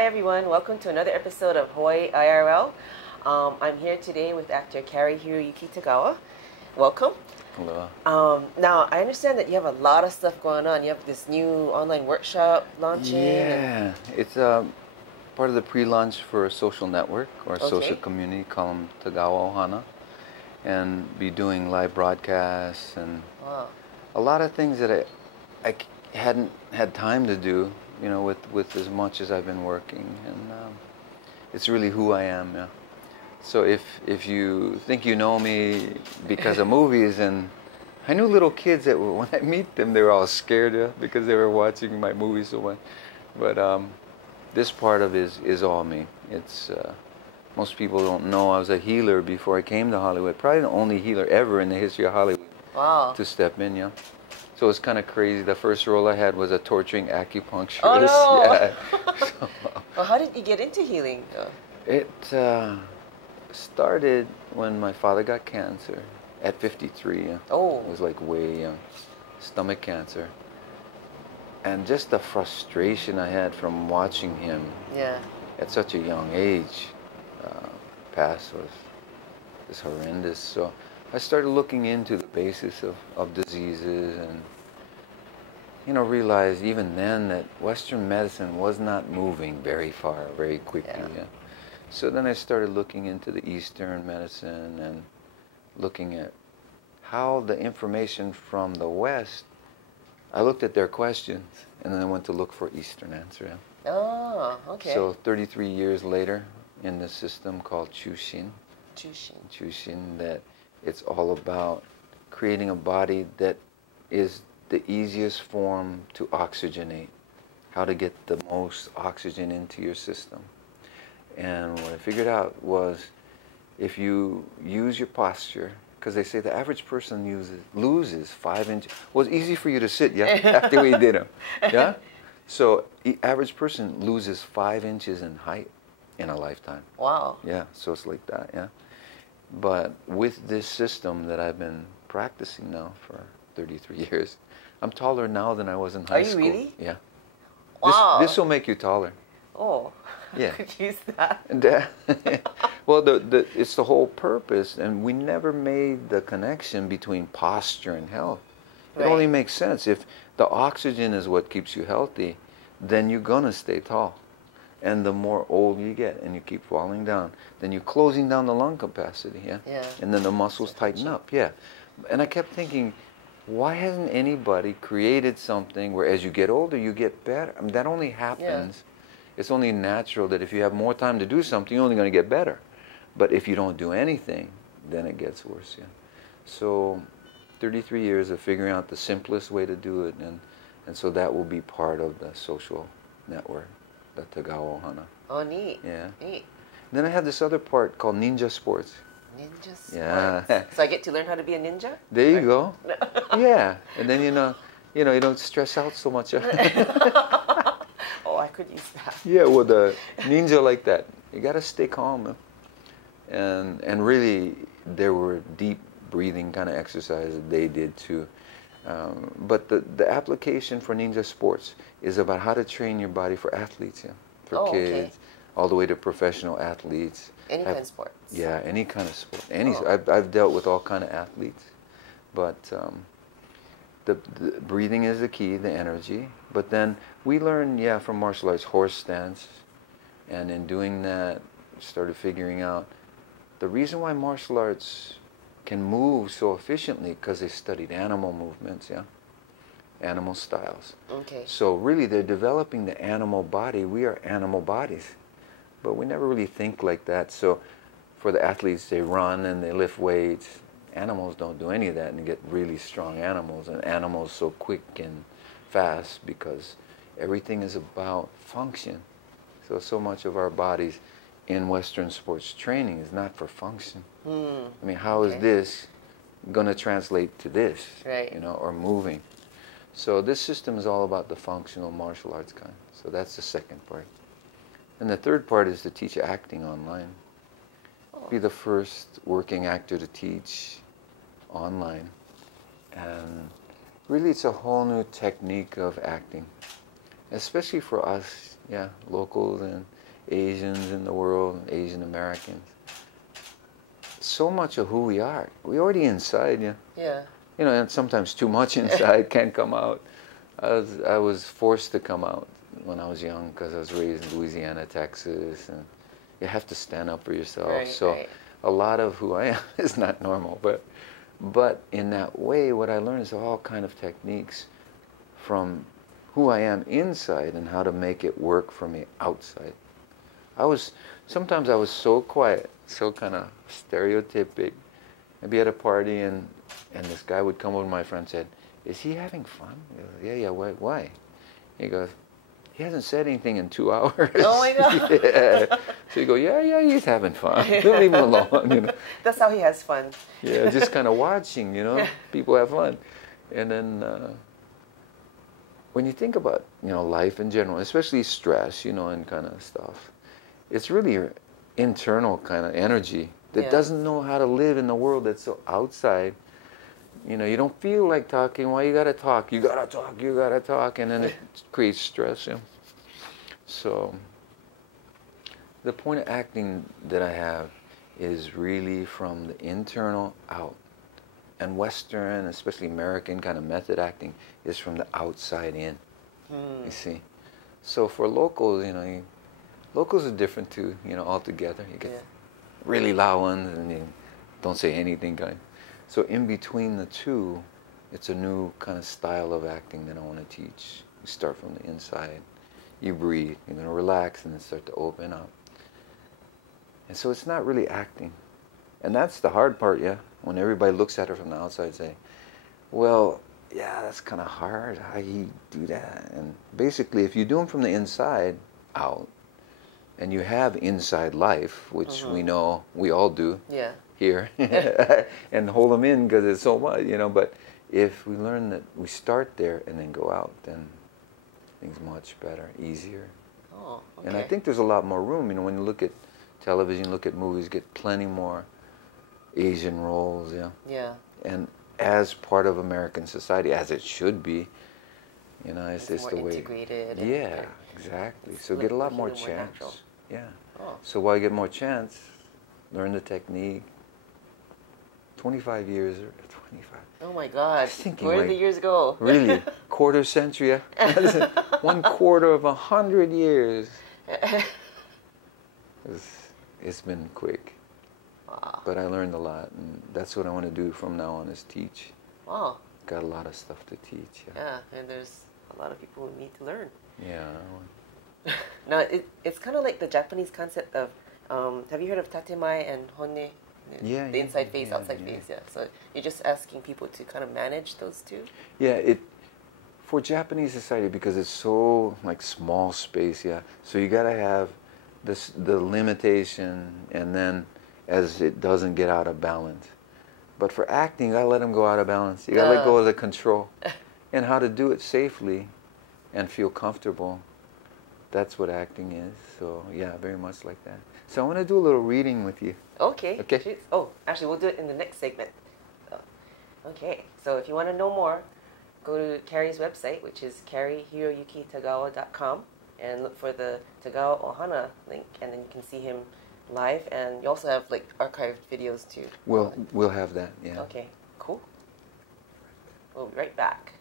Hi everyone, welcome to another episode of Hawaii IRL. I'm here today with actor Cary-Hiroyuki Tagawa. Welcome. Hello. Now, I understand that you have a lot of stuff going on. You have this new online workshop launching. Yeah, it's part of the pre-launch for a social network or a social community called Tagawa Ohana, and be doing live broadcasts and a lot of things that I hadn't had time to do, you know, with as much as I've been working, and it's really who I am. Yeah. So if you think you know me because of movies, and I knew little kids that when I meet them, they were all scared, yeah, because they were watching my movies so much. But this part of it is all me. It's most people don't know I was a healer before I came to Hollywood. Probably the only healer ever in the history of Hollywood to step in, yeah. So it's kind of crazy. The first role I had was a torturing acupuncturist. Oh no! Yeah. Well, how did you get into healing? It started when my father got cancer at 53. Yeah. Oh. It was like way young, stomach cancer. And just the frustration I had from watching him at such a young age pass was horrendous. So I started looking into the basis of diseases, and you know, realized even then that Western medicine was not moving very far, very quickly. Yeah. So then I started looking into the Eastern medicine and looking at how the information from the West, I looked at their questions and then I went to look for Eastern answer. Yeah. Oh, okay. So 33 years later in this system called Chushin, that it's all about creating a body that is the easiest form to oxygenate, how to get the most oxygen into your system. And what I figured out was if you use your posture, because they say the average person loses 5 inches. Well, it's easy for you to sit, yeah, after we did them, yeah? So the average person loses 5 inches in height in a lifetime. Wow. Yeah, so it's like that, yeah. But with this system that I've been practicing now for 33 years, I'm taller now than I was in high school. Are you really? Yeah. Wow. This will make you taller. Oh. Yeah. Could use that. Well, it's the whole purpose, and we never made the connection between posture and health. It only makes sense if the oxygen is what keeps you healthy, then you're gonna stay tall. And the more old you get and you keep falling down, then you're closing down the lung capacity, yeah? And then the muscles tighten up, yeah. And I kept thinking, why hasn't anybody created something where as you get older, you get better? I mean, that only happens. It's only natural that if you have more time to do something, you're only going to get better. But if you don't do anything, then it gets worse, yeah. So 33 years of figuring out the simplest way to do it, and so that will be part of the social network, the Tagawa Ohana. Oh, neat. Yeah. Neat. Then I have this other part called ninja sports. Ninja sports. Yeah. So I get to learn how to be a ninja? There you go. Yeah. And then you don't stress out so much. Oh, I could use that. Yeah, well, the ninja like that. You got to stay calm. And really, there were deep breathing kind of exercises they did too. But the application for ninja sports is about how to train your body for athletes, yeah, for kids, all the way to professional athletes. Any kind of sports. Yeah, any kind of sport. I've dealt with all kind of athletes, but the breathing is the key, the energy. But then we learned, from martial arts, horse stance, and in doing that, started figuring out the reason why martial arts can move so efficiently because they studied animal movements, animal styles. Okay. So really, they're developing the animal body. We are animal bodies, but we never really think like that. So for the athletes, they run and they lift weights. Animals don't do any of that and get really strong animals, and animals so quick and fast because everything is about function. So much of our bodies in Western sports training is not for function. I mean, how is this going to translate to this, or moving? So this system is all about the functional martial arts kind. So that's the second part. And the third part is to teach acting online. Be the first working actor to teach online. And really, it's a whole new technique of acting, especially for us Yeah, locals and Asians in the world, Asian Americans. So much of who we are. We're already inside, yeah. Yeah. You know, and sometimes too much inside can't come out. I was forced to come out when I was young because I was raised in Louisiana, Texas, and you have to stand up for yourself. Right, so right. a lot of who I am is not normal, but in that way, what I learned is all kind of techniques from who I am inside and how to make it work for me outside. Sometimes I was so quiet, so kind of stereotypic. I'd be at a party and this guy would come over to my friend and said, "Is he having fun?" Yeah, why? He goes, "He hasn't said anything in 2 hours." Oh my God. Yeah. So you go, yeah, he's having fun. Don't leave him alone, you know. That's how he has fun. Yeah, just kind of watching, you know, people have fun. And then when you think about, you know, life in general, especially stress, you know, and kind of stuff, it's really internal kind of energy that doesn't know how to live in the world that's so outside. You know, you don't feel like talking. Well, you gotta talk. You gotta talk. You gotta talk, and then it creates stress. You know? So the point of acting that I have is really from the internal out, and Western, especially American kind of method acting, is from the outside in. You see, so for locals, you know, locals are different too. You know, altogether, you get really loud ones, and you don't say anything kind. So in between the two, it's a new kind of style of acting that I want to teach. You start from the inside, you breathe, you're going to relax and then start to open up. And so it's not really acting. And that's the hard part, yeah? When everybody looks at it from the outside and say, well, yeah, that's kind of hard, how you do that? And basically, if you do them from the inside out, and you have inside life, which we know we all do. Yeah. Here and hold them in because it's so much, you know. But if we learn that we start there and then go out, then things much better, easier. Oh, okay. And I think there's a lot more room. You know, when you look at television, look at movies, you get plenty more Asian roles, yeah. Yeah. And as part of American society, as it should be, you know, it's the way. Integrated. Yeah, exactly. So get a lot more chance. Yeah. Oh. So while you get more chance, learn the technique. 25 years or 25. Oh my God. Where did the years go? Really? Quarter century? Yeah? 1/4 of 100 years. It's been quick. Wow. But I learned a lot, and that's what I want to do from now on is teach. Wow. Got a lot of stuff to teach. Yeah, and there's a lot of people who need to learn. Yeah. Now, it's kind of like the Japanese concept of, have you heard of tatemae and honne? Yeah, the inside face, outside face, yeah. So you're just asking people to kind of manage those two? Yeah, for Japanese society, because it's so like small space, yeah. So you got to have the limitation, and then as it doesn't get out of balance. But for acting, you got to let them go out of balance. You got to let go of the control. And how to do it safely and feel comfortable. That's what acting is. So yeah, very much like that. So I want to do a little reading with you. Okay. Okay. Jeez. Oh, actually, we'll do it in the next segment. Okay. So if you want to know more, go to Cary's website, which is Cary-Hiroyuki Tagawa.com, and look for the Tagawa Ohana link, and then you can see him live. And you also have like archived videos too. We'll have that. Yeah. Okay. Cool. We'll be right back.